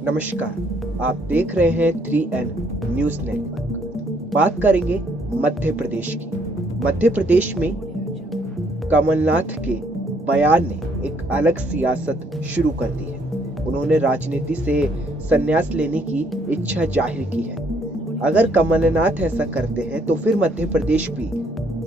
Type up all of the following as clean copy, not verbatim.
नमस्कार, आप देख रहे हैं 3N न्यूज नेटवर्क। बात करेंगे मध्य प्रदेश की। मध्य प्रदेश में कमलनाथ के बयान ने एक अलग सियासत शुरू कर दी है। उन्होंने राजनीति से संन्यास लेने की इच्छा जाहिर की है। अगर कमलनाथ ऐसा करते हैं तो फिर मध्य प्रदेश भी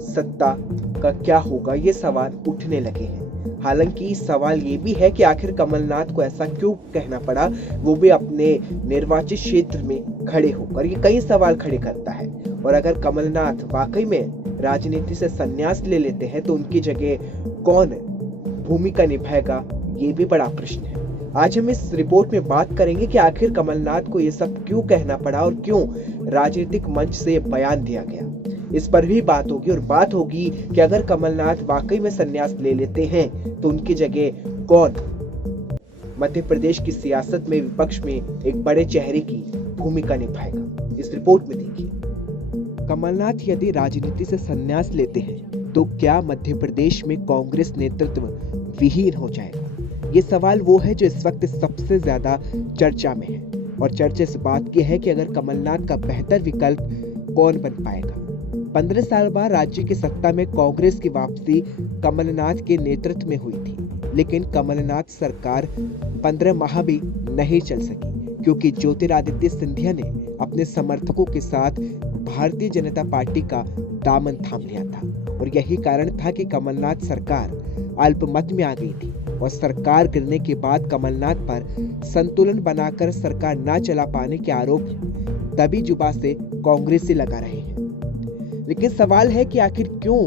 सत्ता का क्या होगा, ये सवाल उठने लगे हैं। हालांकि सवाल ये भी है कि आखिर कमलनाथ को ऐसा क्यों कहना पड़ा, वो भी अपने निर्वाचित क्षेत्र में खड़े होकर। ये कई सवाल खड़े करता है। और अगर कमलनाथ वाकई में राजनीति से संन्यास ले लेते हैं तो उनकी जगह कौन भूमिका निभाएगा, ये भी बड़ा प्रश्न है। आज हम इस रिपोर्ट में बात करेंगे कि आखिर कमलनाथ को ये सब क्यों कहना पड़ा और क्यों राजनीतिक मंच से बयान दिया गया। इस पर भी बात होगी और बात होगी कि अगर कमलनाथ वाकई में संन्यास ले लेते हैं तो उनकी जगह कौन मध्य प्रदेश की सियासत में विपक्ष में एक बड़े चेहरे की भूमिका निभाएगा। इस रिपोर्ट में देखिए, कमलनाथ यदि राजनीति से संन्यास लेते हैं तो क्या मध्य प्रदेश में कांग्रेस नेतृत्व विहीन हो जाएगा। ये सवाल वो है जो इस वक्त सबसे ज्यादा चर्चा में है। और चर्चा इस बात की है कि अगर कमलनाथ का बेहतर विकल्प कौन बन पाएगा। 15 साल बाद राज्य की सत्ता में कांग्रेस की वापसी कमलनाथ के नेतृत्व में हुई थी, लेकिन कमलनाथ सरकार 15 माह भी नहीं चल सकी क्योंकि ज्योतिरादित्य सिंधिया ने अपने समर्थकों के साथ भारतीय जनता पार्टी का दामन थाम लिया था। और यही कारण था कि कमलनाथ सरकार अल्पमत में आ गई थी और सरकार गिरने के बाद कमलनाथ पर संतुलन बनाकर सरकार न चला पाने के आरोप दबी जुबान से कांग्रेसी लगा रहे हैं। लेकिन सवाल है कि आखिर क्यों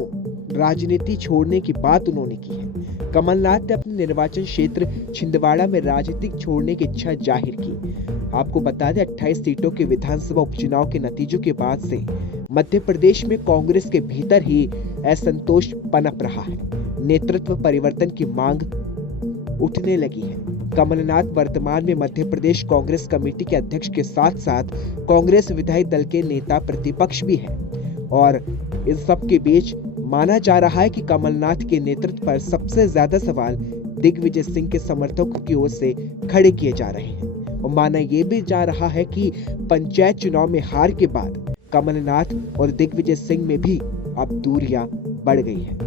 राजनीति छोड़ने की बात उन्होंने की है। कमलनाथ ने अपने निर्वाचन क्षेत्र छिंदवाड़ा में राजनीतिक छोड़ने की इच्छा जाहिर की। आपको बता दें, 28 सीटों के विधानसभा उपचुनाव के नतीजों के बाद से मध्य प्रदेश में कांग्रेस के भीतर ही असंतोष पनप रहा है। नेतृत्व परिवर्तन की मांग उठने लगी है। कमलनाथ वर्तमान में मध्य प्रदेश कांग्रेस कमेटी के अध्यक्ष के साथ साथ कांग्रेस विधायी दल के नेता प्रतिपक्ष भी हैं। और इन सब के बीच माना जा रहा है कि कमलनाथ के नेतृत्व पर सबसे ज्यादा सवाल दिग्विजय सिंह के समर्थकों की ओर से खड़े किए जा रहे हैं। और माना यह भी जा रहा है कि पंचायत चुनाव में हार के बाद कमलनाथ और दिग्विजय सिंह में भी अब दूरियां बढ़ गई हैं।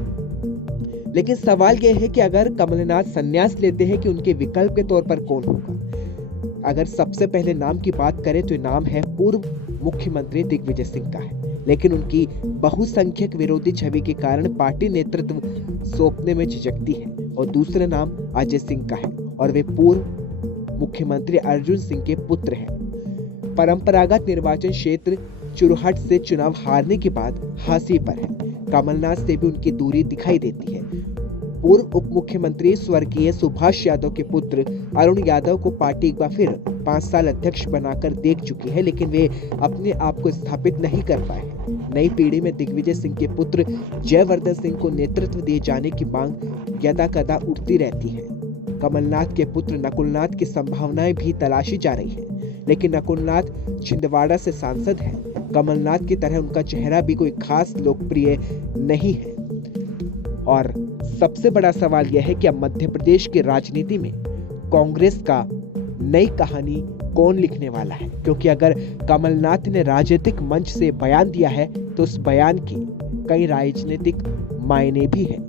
लेकिन सवाल यह है कि अगर कमलनाथ संन्यास लेते हैं कि उनके विकल्प के तौर पर कौन होगा। अगर सबसे पहले नाम की बात करें तो नाम है पूर्व मुख्यमंत्री दिग्विजय सिंह का है, लेकिन उनकी बहुसंख्यक विरोधी छवि के कारण पार्टी नेतृत्व सौंपने में झिझकती है। और दूसरा नाम अजय सिंह का है और वे पूर्व मुख्यमंत्री अर्जुन सिंह के पुत्र हैं। परंपरागत निर्वाचन क्षेत्र चुरहट से चुनाव हारने के बाद हाशिए पर है। कमलनाथ से भी उनकी दूरी दिखाई देती है। पूर्व उप मुख्यमंत्री स्वर्गीय सुभाष यादव के पुत्र अरुण यादव को पार्टी एक बार फिर 5 साल अध्यक्ष बनाकर देख चुकी है, लेकिन वे अपने आप को स्थापित नहीं कर पाए। नई पीढ़ी में दिग्विजय सिंह के पुत्र जयवर्धन सिंह को नेतृत्व दिए जाने की मांग यदा कदा उठती रहती है। कमलनाथ के पुत्र नकुलनाथ की संभावनाएं भी तलाशी जा रही है, लेकिन नकुलनाथ छिंदवाड़ा से सांसद हैं। कमलनाथ की तरह उनका चेहरा भी कोई खास लोकप्रिय नहीं है। और सबसे बड़ा सवाल यह है कि अब मध्य प्रदेश की राजनीति में कांग्रेस का नई कहानी कौन लिखने वाला है, क्योंकि अगर कमलनाथ ने राजनीतिक मंच से बयान दिया है तो उस बयान के कई राजनीतिक मायने भी हैं।